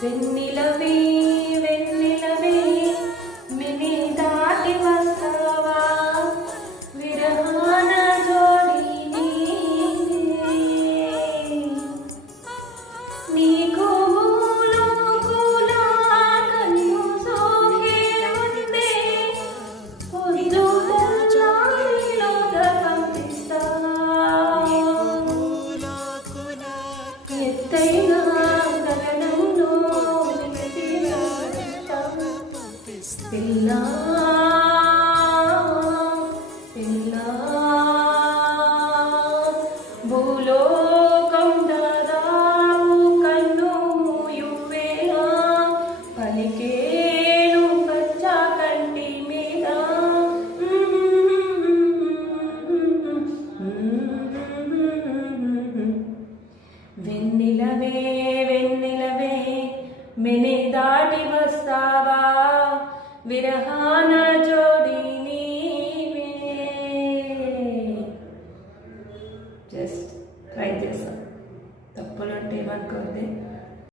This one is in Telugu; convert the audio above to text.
వెన్నెలవే వెన్నెలవే మిని దాటి వస్తావా విరహాన జోడిని నీకు పిల్లా పిల్లా భూలోకం దాదాపు కన్ను యువేలా పలికేను పచ్చా కంటి మీద వెన్నెలవే వెన్నెలవే మెనే దాటి వస్తావా విరహాన జోడి నీవే. జస్ట్ ట్రై చేస్తాను, తప్పులంటే ఏమనుకోండి.